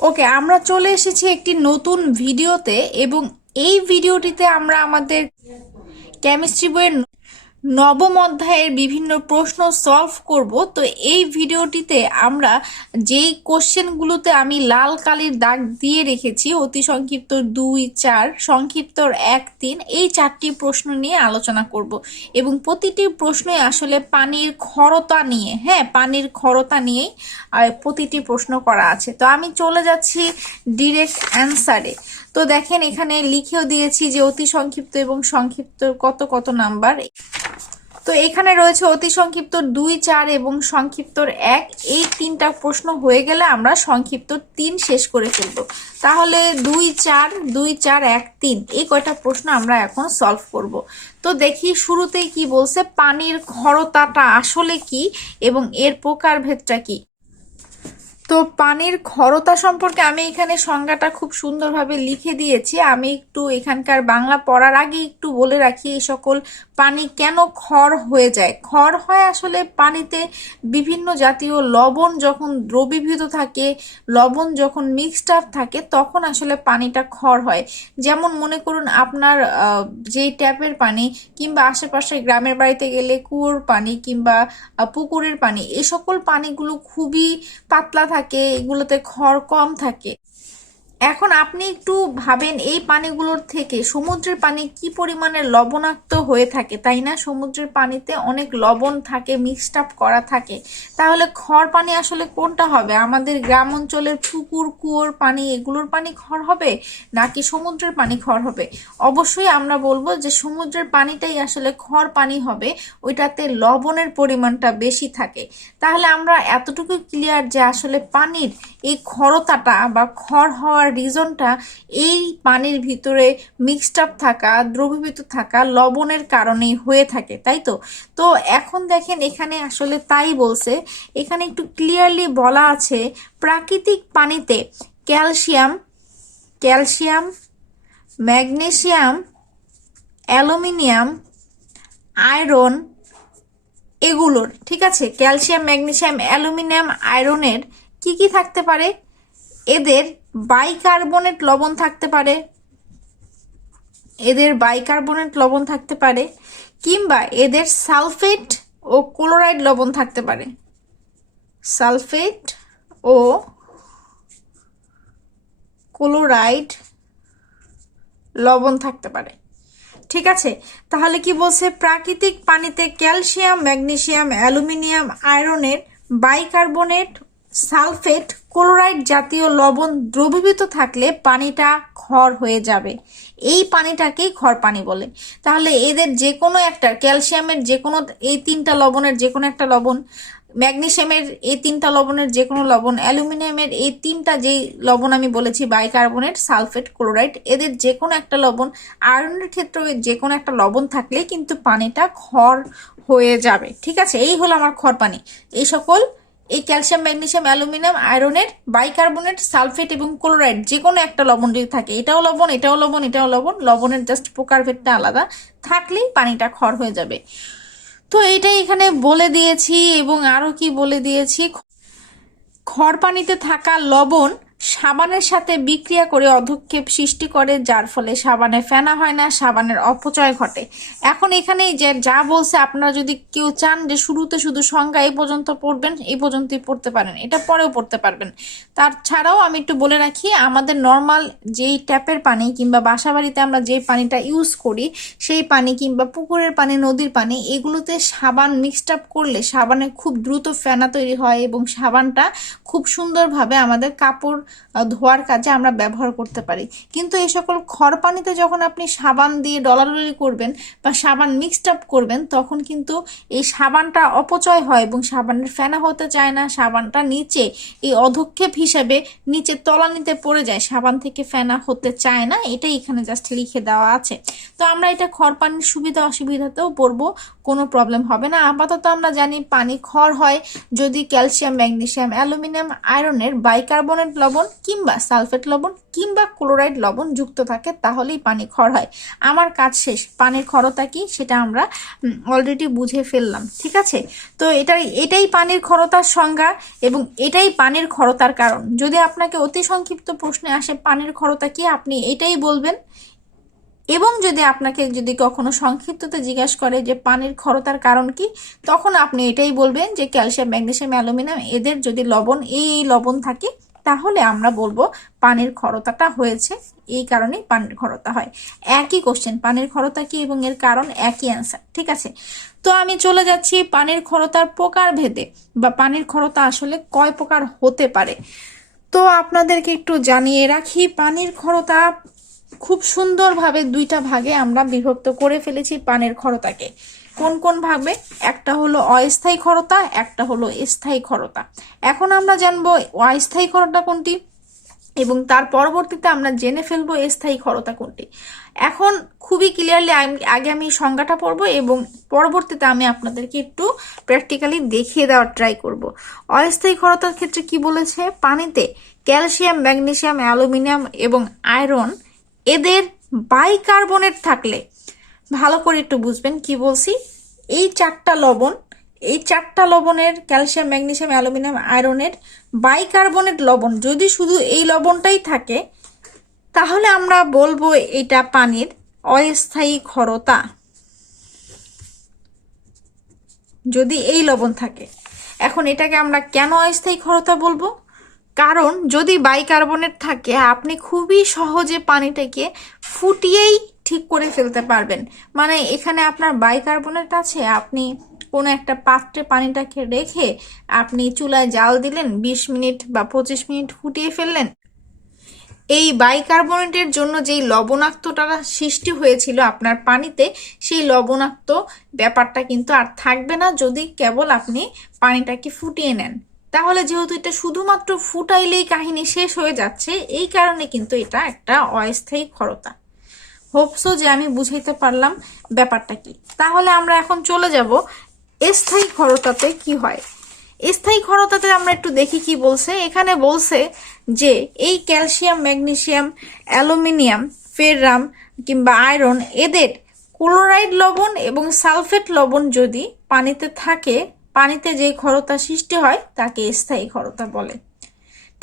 ওকে আমরা চলে এসেছি একটি নতুন ভিডিওতে এবং এই ভিডিওটিতে আমরা আমাদের কেমিস্ট্রি বইয়ের নবম অধ্যায়ের বিভিন্ন প্রশ্ন সলভ করব। তো এই ভিডিওটিতে আমরা যেই কোশ্চেনগুলোতে আমি লাল কালির দাগ দিয়ে রেখেছি, অতি সংক্ষিপ্ত দুই, চার, সংক্ষিপ্তর এক, তিন, এই চারটি প্রশ্ন নিয়ে আলোচনা করব। এবং প্রতিটি প্রশ্নই আসলে পানির খরতা নিয়ে হ্যাঁ পানির খরতা নিয়েই প্রতিটি প্রশ্ন করা আছে। তো আমি চলে যাচ্ছি ডিরেক্ট অ্যান্সারে তো দেখেন এখানে লিখেও দিয়েছি যে অতি সংক্ষিপ্ত এবং সংক্ষিপ্ত কত কত নাম্বার? তো এখানে রয়েছে অতি সংক্ষিপ্ত দুই, চার এবং সংক্ষিপ্তর এক। এই তিনটা প্রশ্ন হয়ে গেলে আমরা সংক্ষিপ্ত তিন শেষ করে ফেলব। তাহলে দুই, চার দুই, চার, এক, তিন, এই কয়টা প্রশ্ন আমরা এখন সলভ করব। তো দেখি শুরুতেই কি বলছে, পানির খরতাটা আসলে কি এবং এর প্রকারভেদটা কি? তো পানির খরতা সম্পর্কে আমি এখানে সংজ্ঞাটা খুব সুন্দরভাবে লিখে দিয়েছি। আমি একটু এখানকার বাংলা পড়ার আগে একটু বলে রাখি, এই সকল পানি কেন ক্ষর হয়ে যায়? ক্ষর হয় আসলে পানিতে বিভিন্ন জাতীয় লবণ যখন দ্রবীভূত থাকে, লবণ যখন মিক্সড আপ থাকে, তখন আসলে পানিটা ক্ষর হয়। যেমন মনে করুন আপনার যেই ট্যাপের পানি কিংবা আশেপাশে গ্রামের বাড়িতে গেলে কুয়োর পানি কিংবা পুকুরের পানি এই সকল পানিগুলো খুবই পাতলা থাকে। এগুলোতে খড় কম থাকে। এখন আপনি একটু ভাবেন, এই পানিগুলোর থেকে সমুদ্রের পানি কি পরিমাণে লবণাক্ত হয়ে থাকে? তাই না? সমুদ্রের পানিতে অনেক লবণ থাকে মিক্সড আপ করা থাকে। তাহলে খড় পানি আসলে কোনটা হবে? আমাদের গ্রাম অঞ্চলের পুকুর, কুয়োর পানি, এগুলোর পানি খড় হবে? নাকি সমুদ্রের পানি খড় হবে? অবশ্যই আমরা বলব যে সমুদ্রের পানিটাই আসলে খড় পানি হবে, ওইটাতে লবণের পরিমাণটা বেশি থাকে। তাহলে আমরা এতটুকু ক্লিয়ার যে আসলে পানির এই খরতাটা বা খড় হওয়ার রিজনটা এই পানির ভিতরে মিক্সড আপ থাকা, দ্রবীভূত থাকা লবণের কারণেই হয়ে থাকে, তাই তো? তো এখন দেখেন এখানে আসলে তাই বলছে, এখানে একটু ক্লিয়ারলি বলা আছে প্রাকৃতিক পানিতে calcium calcium, magnesium, aluminium, iron এগুলোর, ঠিক আছে? ক্যালসিয়াম, ম্যাগনেসিয়াম, অ্যালুমিনিয়াম, আয়রনের কি কি থাকতে পারে? এদের বাইকার্বনেট লবণ থাকতে পারে। এদের বাইকার্বনেট লবণ থাকতে পারে কিংবা এদের সালফেট ও ক্লোরাইড লবণ থাকতে পারে। সালফেট ও ক্লোরাইড লবণ থাকতে পারে। ঠিক আছে, তাহলে কি বলছে? প্রাকৃতিক পানিতে ক্যালসিয়াম, ম্যাগনেসিয়াম, অ্যালুমিনিয়াম, আয়রনের বাইকার্বনেট সালফেট, ক্লোরাইড জাতীয় লবণ দ্রবীভূত থাকলে পানিটা ক্ষর হয়ে যাবে। এই পানিটাকেই ক্ষর পানি বলে। তাহলে এদের যে কোনো একটা, ক্যালসিয়ামের যে কোনো এই তিনটা লবণের যে কোনো একটা লবণ ম্যাগনেশিয়ামের এই তিনটা লবণের যে কোনো লবণ, অ্যালুমিনিয়ামের এই তিনটা যেই লবণ আমি বলেছি, বাইকার্বনেট, সালফেট, ক্লোরাইড, এদের যে কোনো একটা লবণ, আয়রনের ক্ষেত্রে যে কোনো একটা লবণ থাকলে কিন্তু পানিটা ক্ষর হয়ে যাবে। ঠিক আছে? এই হলো আমার ক্ষর পানি এই সকল এই ক্যালসিয়াম ম্যাগনেশিয়াম অ্যালুমিনিয়াম, আয়রনের, বাইকার্বনেট, সালফেট এবং ক্লোরাইড যে কোনো একটা লবণ যদি থাকে, এটাও লবণ এটাও লবণ এটাও লবণ, লবণের জাস্ট প্রকারভেদটা আলাদা, থাকলেই পানিটা ক্ষর হয়ে যাবে। তো এইটাই এখানে বলে দিয়েছি এবং আরও কি বলে দিয়েছি? খড় পানিতে থাকা লবণ সাবানের সাথে বিক্রিয়া করে অধক্ষেপ সৃষ্টি করে, যার ফলে সাবানে ফেনা হয় না, সাবানের অপচয় ঘটে। এখন এখানে যে যা বলছে, আপনারা যদি কেউ চান যে শুরুতে শুধু সংজ্ঞা এই পর্যন্ত পড়বেন, এই পর্যন্তই পড়তে পারেন, এটা পরেও পড়তে পারবেন। তার ছাড়াও আমি একটু বলে রাখি, আমাদের নর্মাল যেই ট্যাপের পানি কিংবা বাসা বাড়িতে আমরা যে পানিটা ইউজ করি, সেই পানি কিংবা পুকুরের পানি, নদীর পানি, এগুলোতে সাবান মিক্সড আপ করলে সাবানে খুব দ্রুত ফেনা তৈরি হয় এবং সাবানটা খুব সুন্দরভাবে আমাদের কাপড় ধোয়ার কাজে আমরা ব্যবহার করতে পারি। কিন্তু এই সকল খড় পানিতে যখন আপনি সাবান দিয়ে ডলাডলি করবেন বা সাবান মিক্সড আপ করবেন, তখন কিন্তু এই সাবানটা অপচয় হয় এবং সাবানের ফেনা হতে চায় না, সাবানটা নিচে, এই অধক্ষেপ হিসাবে নিচে তলানিতে পড়ে যায়, সাবান থেকে ফেনা হতে চায় না, এটাই এখানে জাস্ট লিখে দেওয়া আছে। তো আমরা এটা খড় পানির সুবিধা অসুবিধাতেও পড়ব, কোনো প্রবলেম হবে না। আপাতত আমরা জানি পানি খড় হয়, যদি ক্যালসিয়াম ম্যাগনেশিয়াম অ্যালুমিনিয়াম, আয়রনের বাইকার্বনেট লবণ কিংবা সালফেট লবণ কিংবা ক্লোরাইড লবণ যুক্ত থাকে, তাহলেই পানি ক্ষর হয়। আমার কাজ শেষ। পানির ক্ষরতা কি? সেটা আমরা অলরেডি বুঝে ফেললাম, ঠিক আছে? তো এটাই এটাই পানির ক্ষরতার সংজ্ঞা এবং এটাই পানির ক্ষরতার কারণ। যদি আপনাকে অতি সংক্ষিপ্ত প্রশ্নে আসে পানির ক্ষরতা কি, আপনি এটাই বলবেন। এবং যদি আপনাকে যদি কখনো সংক্ষিপ্ততে জিজ্ঞাসা করে যে পানির ক্ষরতার কারণ কি, তখন আপনি এটাই বলবেন যে ক্যালসিয়াম, ম্যাগনেসিয়াম, অ্যালুমিনিয়াম, এদের যদি লবণ, এই লবণ থাকে তাহলে আমরা বলব পানির ক্ষরতাটা হয়েছে। এই কারণেই পানির ক্ষরতা হয়। একই কোশ্চেন পানির ক্ষরতা কি এবং এর কারণ একই অ্যান্সার ঠিক আছে? তো আমি চলে যাচ্ছি পানির ক্ষরতার প্রকার ভেদে বা পানির ক্ষরতা আসলে কয় প্রকার হতে পারে? তো আপনাদেরকে একটু জানিয়ে রাখি, পানির ক্ষরতা খুব সুন্দরভাবে দুইটা ভাগে আমরা বিভক্ত করে ফেলেছি পানের ক্ষরতাকে। কোন কোন ভাবে? একটা হলো অস্থায়ী ক্ষরতা একটা হলো স্থায়ী ক্ষরতা এখন আমরা জানব অস্থায়ী ক্ষরতা কোনটি এবং তার পরবর্তীতে আমরা জেনে ফেলব স্থায়ী ক্ষরতা কোনটি। এখন খুবই ক্লিয়ারলি আগে আমি সংজ্ঞাটা পড়ব এবং পরবর্তীতে আমি আপনাদেরকে একটু প্র্যাকটিক্যালি দেখিয়ে দেওয়ার ট্রাই করব। অস্থায়ী ক্ষরতার ক্ষেত্রে কি বলেছে? পানিতে ক্যালসিয়াম, ম্যাগনেসিয়াম, অ্যালুমিনিয়াম এবং আয়রন এদের বাইকার্বনেট থাকলে ভালো করে একটু বুঝবেন কি বলছি। এই চারটা লবণ, এই চারটা লবণের ক্যালসিয়াম, ম্যাগনেসিয়াম, অ্যালুমিনিয়াম, আয়রনের বাইকার্বনেট লবণ যদি শুধু এই লবণটাই থাকে, তাহলে আমরা বলব এটা পানির অস্থায়ী ক্ষরতা। যদি এই লবণ থাকে। এখন এটাকে আমরা কেন অস্থায়ী ক্ষরতা বলব? কারণ যদি বাইকার্বনেট থাকে, আপনি খুবই সহজে পানিটাকে ফুটিয়েই ঠিক করে ফেলতে পারবেন। মানে এখানে আপনার বাইকার্বনেট আছে, আপনি কোনো একটা পাত্রে পানিটাকে রেখে আপনি চুলায় জাল দিলেন, বিশ মিনিট বা পঁচিশ মিনিট ফুটিয়ে ফেললেন। এই বাইকার্বনেটের জন্য যেই লবণাক্তটা সৃষ্টি হয়েছিল আপনার পানিতে, সেই লবণাক্ত ব্যাপারটা কিন্তু আর থাকবে না যদি কেবল আপনি পানিটাকে ফুটিয়ে নেন। তাহলে যেহেতু এটা শুধুমাত্র ফুটাইলেই কাহিনী শেষ হয়ে যাচ্ছে, এই কারণে কিন্তু এটা একটা অস্থায়ী ক্ষরতা। হোপসো যে আমি বুঝাইতে পারলাম ব্যাপারটা কি? তাহলে আমরা এখন চলে যাব স্থায়ী ক্ষরতাতে কি হয়? স্থায়ী ক্ষরতাতে আমরা একটু দেখি কি বলছে। এখানে বলছে যে এই ক্যালসিয়াম, ম্যাগনেসিয়াম, অ্যালুমিনিয়াম, ফেররাম কিংবা আয়রন এদের ক্লোরাইড লবণ এবং সালফেট লবণ যদি পানিতে থাকে, পানিতে যে ক্ষরতা সৃষ্টি হয়, তাকে স্থায়ী ক্ষরতা বলে।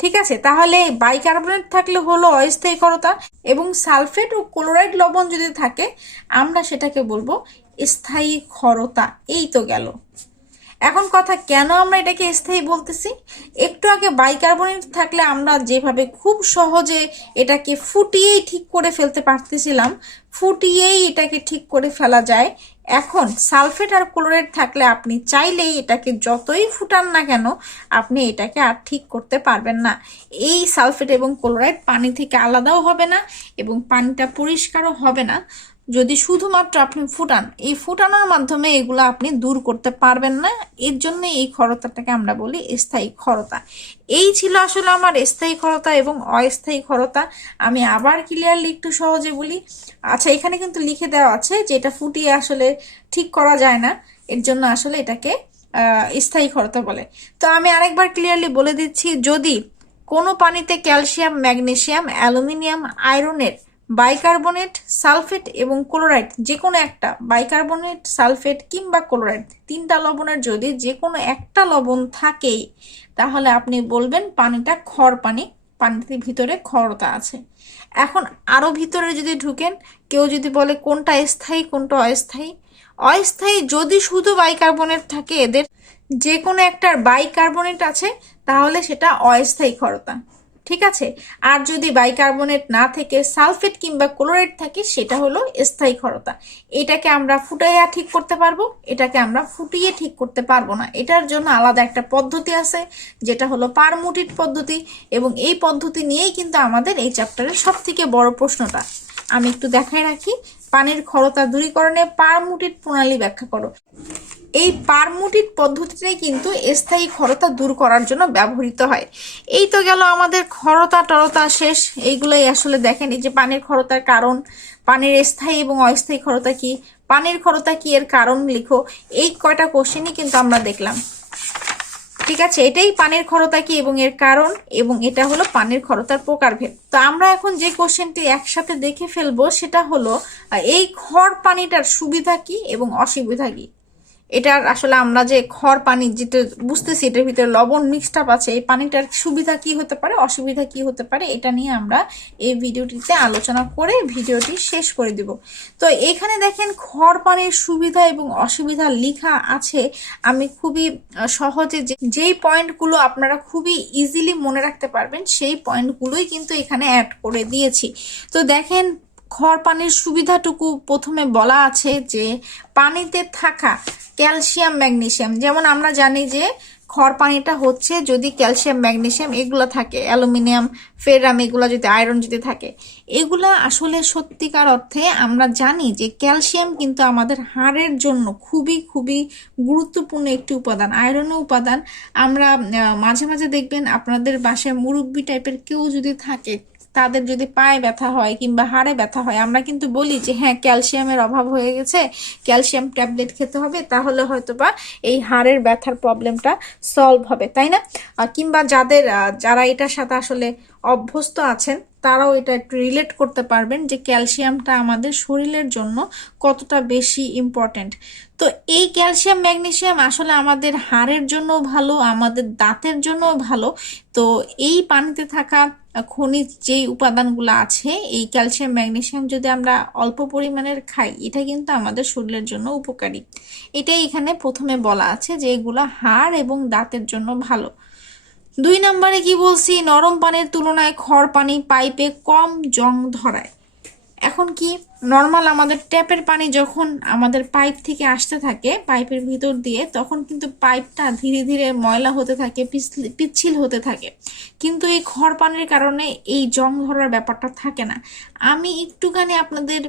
ঠিক আছে? তাহলে বাইকার্বনেট থাকলে হলো অস্থায়ী ক্ষরতা এবং সালফেট ও ক্লোরাইড লবণ যদি থাকে, আমরা সেটাকে বলব স্থায়ী খরতা এই তো গেল। এখন কথা, কেন আমরা এটাকে স্থায়ী বলতেছি? একটু আগে বাইকার্বনেট থাকলে আমরা যেভাবে খুব সহজে এটাকে ফুটিয়েই ঠিক করে ফেলতে পারতেছিলাম, ফুটিয়েই এটাকে ঠিক করে ফেলা যায়। এখন সালফেট আর ক্লোরাইড থাকলে আপনি চাইলেই এটাকে যতই ফুটান না কেন, আপনি এটাকে আর ঠিক করতে পারবেন না। এই সালফেট এবং ক্লোরাইড পানি থেকে আলাদাও হবে না এবং পানিটা পরিষ্কারও হবে না। যদি শুধুমাত্র আপনি ফুটান, এই ফুটানোর মাধ্যমে এগুলো আপনি দূর করতে পারবেন না। এর জন্য এই খরতাটাকে আমরা বলি স্থায়ী খরতা এই ছিল আসলে আমার স্থায়ী খরতা এবং অস্থায়ী খরতা আমি আবার ক্লিয়ারলি একটু সহজে বলি। আচ্ছা এখানে কিন্তু লিখে দেওয়া আছে যে এটা ফুটিয়ে আসলে ঠিক করা যায় না। এর জন্য আসলে এটাকে স্থায়ী খরতা বলে। তো আমি আরেকবার ক্লিয়ারলি বলে দিচ্ছি, যদি কোনো পানিতে ক্যালসিয়াম, ম্যাগনেসিয়াম, অ্যালুমিনিয়াম, আয়রনের বাইকার্বনেট, সালফেট এবং ক্লোরাইড যে কোনো একটা। বাইকার্বনেট, সালফেট কিংবা ক্লোরাইড, তিনটা লবণের যদি যে কোনো একটা লবণ থাকেই, তাহলে আপনি বলবেন পানিটা খড় পানি, পানিতে ভিতরে খড়তা আছে। এখন আরও ভিতরে যদি ঢুকেন, কেউ যদি বলে কোনটা স্থায়ী, কোনটা অস্থায়ী অস্থায়ী যদি শুধু বাইকার্বনেট থাকে, এদের যে কোনো একটার বাইকার্বনেট আছে, তাহলে সেটা অস্থায়ী খরতা ঠিক আছে? আর যদি বাইকার্বনেট না থেকে সালফেট কিংবা ক্লোরাইড থাকে, সেটা হলো স্থায়ী ক্ষরতা। এটাকে আমরা ফুটাইয়া ঠিক করতে পারব, এটাকে আমরা ফুটিয়ে ঠিক করতে পারব না। এটার জন্য আলাদা একটা পদ্ধতি আছে, যেটা হলো পারমুটিট পদ্ধতি। এবং এই পদ্ধতি নিয়েই কিন্তু আমাদের এই চ্যাপ্টারের সব থেকে বড় প্রশ্নটা। আমি একটু দেখাই রাখি পানির ক্ষরতা দূরীকরণে পারমুটিট প্রণালী ব্যাখ্যা করো। এই পারমুটিট পদ্ধতিটাই কিন্তু স্থায়ী ক্ষরতা দূর করার জন্য ব্যবহৃত হয়। এই তো গেল আমাদের ক্ষরতা টরতা শেষ। এইগুলোই আসলে দেখেন, এই যে পানির ক্ষরতার কারণ, পানির স্থায়ী এবং অস্থায়ী ক্ষরতা কি, পানির ক্ষরতা কি এর কারণ লিখো। এই কয়টা কোশ্চেনই কিন্তু আমরা দেখলাম। ঠিক আছে, এটাই পানের ক্ষরতা কি এবং এর কারণ? এবং এটা হলো পানের ক্ষরতার প্রকারভেদ। তো আমরা এখন যে কোশ্চেনটি একসাথে দেখে ফেলব, সেটা হলো এই খড় পানিটার সুবিধা কি এবং অসুবিধা কি? এটার আসলে আমরা যে খড় পানি যেটা বুঝতেছি, এটার ভিতরে লবণ মিক্সড আপ আছে, এই পানিটার সুবিধা কি হতে পারে, অসুবিধা কি হতে পারে, এটা নিয়ে আমরা এই ভিডিওটিতে আলোচনা করে ভিডিওটি শেষ করে দিব। তো এখানে দেখেন খড় পানির সুবিধা এবং অসুবিধা লেখা আছে। আমি খুবই সহজে যেই পয়েন্টগুলো আপনারা খুবই ইজিলি মনে রাখতে পারবেন, সেই পয়েন্টগুলোই কিন্তু এখানে অ্যাড করে দিয়েছি। তো দেখেন খড় পানির সুবিধাটুকু প্রথমে বলা আছে যে, পানিতে থাকা ক্যালসিয়াম ম্যাগনেশিয়াম যেমন আমরা জানি যে খড় পানিটা হচ্ছে যদি ক্যালসিয়াম, ম্যাগনেসিয়াম এগুলো থাকে, অ্যালুমিনিয়াম, ফেরাম এগুলো যদি, আয়রন যদি থাকে। এগুলা আসলে সত্যিকার অর্থে আমরা জানি যে, ক্যালসিয়াম কিন্তু আমাদের হাড়ের জন্য খুবই খুবই গুরুত্বপূর্ণ একটি উপাদান আয়রনও উপাদান। আমরা মাঝে মাঝে দেখবেন আপনাদের বাসায় মুরব্বি টাইপের কেউ যদি থাকে তাদের যদি পায়ে ব্যথা হয় কিংবা হাড়ে ব্যথা হয়, আমরা কিন্তু বলি যে হ্যাঁ ক্যালসিয়ামের অভাব হয়ে গেছে, ক্যালসিয়াম ট্যাবলেট খেতে হবে, তাহলে হয়তো বা এই হাড়ের ব্যথার প্রবলেমটা সলভ হবে, তাই না? কিংবা যাদের যারা এটার সাথে আসলে অভ্যস্ত আছেন তারাও এটা একটু রিলেট করতে পারবেন যে ক্যালসিয়ামটা আমাদের শরীরের জন্য কতটা বেশি ইম্পর্ট্যান্ট তো এই ক্যালসিয়াম, ম্যাগনেসিয়াম আসলে আমাদের হাড়ের জন্য ভালো, আমাদের দাঁতের জন্য ভালো। তো এই পানিতে থাকা খনিজ যেই উপাদানগুলো আছে, এই ক্যালসিয়াম, ম্যাগনেসিয়াম যদি আমরা অল্প পরিমাণের খাই, এটা কিন্তু আমাদের শরীরের জন্য উপকারী। এটাই এখানে প্রথমে বলা আছে যে এগুলো হাড় এবং দাঁতের জন্য ভালো। দুই নম্বরে কি বলছি? নরম পানির তুলনায় খড় পানি পাইপে কম জং ধরায়। এখন কি? নর্মাল আমাদের ট্যাপের পানি যখন আমাদের পাইপ থেকে আসতে থাকে পাইপের ভিতর দিয়ে, তখন কিন্তু পাইপটা ধীরে ধীরে ময়লা হতে থাকে পিচ্ছিল হতে থাকে। কিন্তু এই খড় পানির কারণে এই জং ধরার ব্যাপারটা থাকে না। আমি একটুখানি আপনাদের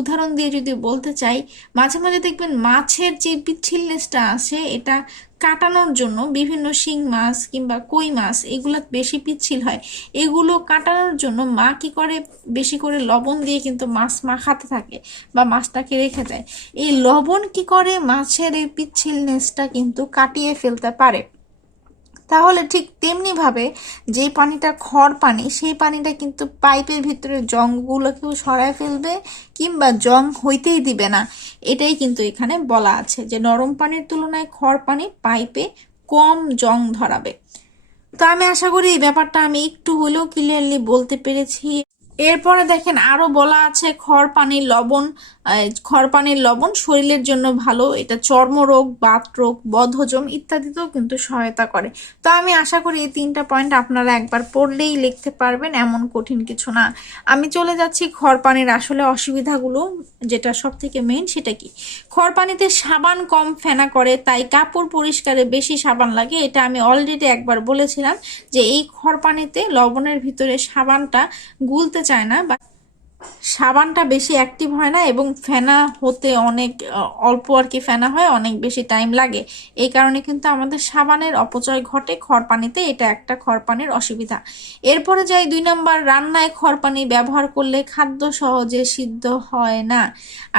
উদাহরণ দিয়ে যদি বলতে চাই, মাঝে মাঝে দেখবেন মাছের যে পিচ্ছিলনেসটা আছে, এটা কাটানোর জন্য বিভিন্ন শিং মাছ কিংবা কই মাছ, এগুলো বেশি পিচ্ছিল হয়। এগুলো কাটানোর জন্য মা কি করে, বেশি করে লবণ দিয়ে কিন্তু মাছ মাখাতে থাকে বা মাছটাকে রেখে দেয়। এই লবণ কি করে? মাছের এই পিচ্ছিলনেসটা কিন্তু কাটিয়ে ফেলতে পারে। তাহলে ঠিক তেমনি ভাবে যে পানিটা খড় পানি, সেই পানিটা কিন্তু পাইপের ভিতরে জংগুলোকেও সরায় ফেলবে কিংবা জং হইতেই দিবে না। এটাই কিন্তু এখানে বলা আছে যে নরম পানির তুলনায় খড় পানি পাইপে কম জং ধরাবে। তো আমি আশা করি এই ব্যাপারটা আমি একটু হলেও ক্লিয়ারলি বলতে পেরেছি। এরপরে দেখেন আরও বলা আছে খড় পানির লবণ খড় পানির লবণ শরীরের জন্য ভালো। এটা চর্মরোগ বাত রোগ বদহজম ইত্যাদিতেও কিন্তু সহায়তা করে। তো আমি আশা করি এই তিনটা পয়েন্ট আপনারা একবার পড়লেই লিখতে পারবেন, এমন কঠিন কিছু না। আমি চলে যাচ্ছি খড় পানির আসলে অসুবিধাগুলো, যেটা সব থেকে মেইন সেটা কি? খড় পানিতে সাবান কম ফেনা করে, তাই কাপড় পরিষ্কারে বেশি সাবান লাগে। এটা আমি অলরেডি একবার বলেছিলাম যে এই খড় পানিতে লবণের ভিতরে সাবানটা গুলতে চায় না বা সাবানটা বেশি অ্যাক্টিভ হয় না এবং ফেনা হতে অনেক অল্প আর কি ফেনা হয়, অনেক বেশি টাইম লাগে। এই কারণে কিন্তু আমাদের সাবানের অপচয় ঘটে খড় পানিতে এটা একটা খড় পানির অসুবিধা। এরপরে যাই দুই নম্বর, রান্নায় খড় পানি ব্যবহার করলে খাদ্য সহজে সিদ্ধ হয় না।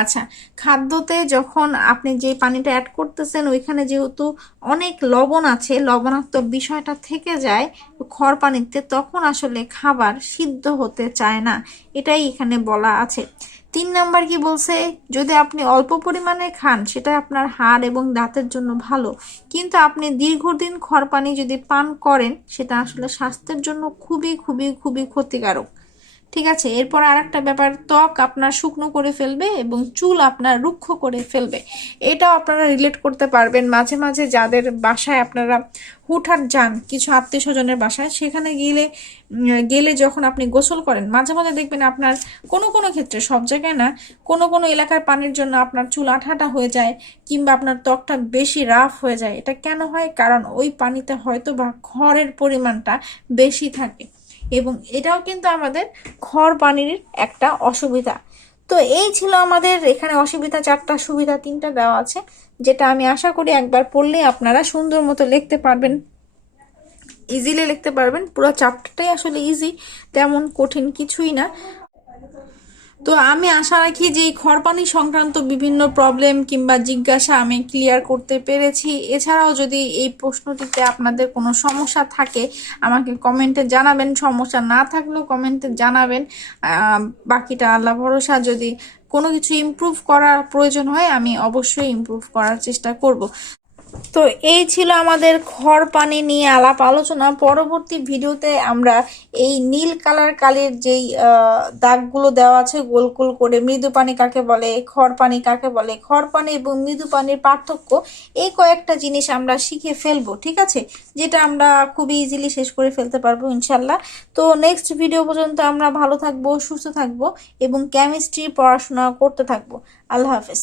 আচ্ছা খাদ্যতে যখন আপনি যে পানিটা অ্যাড করতেছেন, ওইখানে যেহেতু অনেক লবণ আছে লবণাক্ত বিষয়টা থেকে যায় খড় পানিতে তখন আসলে খাবার সিদ্ধ হতে চায় না। এটাই এখানে বলা আছে। তিন নাম্বার কি বলছে? যদি আপনি অল্প পরিমাণে খান, সেটা আপনার হাড় এবং দাঁতের জন্য ভালো। কিন্তু আপনি দীর্ঘদিন খড় পানি যদি পান করেন, সেটা আসলে স্বাস্থ্যের জন্য খুবই খুবই খুবই ক্ষতিকারক। ঠিক আছে? এরপর আর একটা ব্যাপার, ত্বক আপনার শুকনো করে ফেলবে এবং চুল আপনার রুক্ষ করে ফেলবে। এটাও আপনারা রিলেট করতে পারবেন। মাঝে মাঝে যাদের বাসায় আপনারা হুটহাট যান, কিছু আত্মীয় স্বজনের বাসায়, সেখানে গেলে গেলে যখন আপনি গোসল করেন, মাঝে মাঝে দেখবেন আপনার কোনো কোনো ক্ষেত্রে, সব জায়গায় না, কোনো কোনো এলাকার পানির জন্য আপনার চুল আঠাটা হয়ে যায় কিংবা আপনার ত্বকটা বেশি রাফ হয়ে যায়। এটা কেন হয়? কারণ ওই পানিতে হয়তো বা খড়ের পরিমাণটা বেশি থাকে। এবং এটাও কিন্তু আমাদের খড় পানির একটা অসুবিধা। তো এই ছিল আমাদের এখানে অসুবিধা, চারটা সুবিধা, তিনটা দেওয়া আছে, যেটা আমি আশা করি একবার পড়লে আপনারা সুন্দর মতো লিখতে পারবেন। ইজিলি লিখতে পারবেন, পুরো চ্যাপ্টারটাই আসলে ইজি তেমন কঠিন কিছুই না। তো আমি আশা রাখি যে এই খড়পানি সংক্রান্ত বিভিন্ন প্রবলেম কিংবা জিজ্ঞাসা আমি ক্লিয়ার করতে পেরেছি। এছাড়াও যদি এই প্রশ্নটিতে আপনাদের কোনো সমস্যা থাকে, আমাকে কমেন্টে জানাবেন। সমস্যা না থাকলেও কমেন্টে জানাবেন। বাকিটা আল্লাহ ভরসা, যদি কোনো কিছু ইমপ্রুভ করার প্রয়োজন হয়, আমি অবশ্যই ইমপ্রুভ করার চেষ্টা করব। তো এই ছিল আমাদের খড় পানি নিয়ে আলাপ আলোচনা। পরবর্তী ভিডিওতে আমরা এই নীল কালার কালির যেই দাগগুলো দেওয়া আছে গোল গোল করে মৃদু পানি কাকে বলে, খড় পানি কাকে বলে, খড় পানি এবং মৃদু পানির পার্থক্য, এই কয়েকটা জিনিস আমরা শিখে ফেলব, ঠিক আছে? যেটা আমরা খুবই ইজিলি শেষ করে ফেলতে পারব ইনশাল্লাহ তো নেক্সট ভিডিও পর্যন্ত আমরা ভালো থাকব, সুস্থ থাকব এবং কেমিস্ট্রি পড়াশোনা করতে থাকব। আল্লাহ হাফেজ।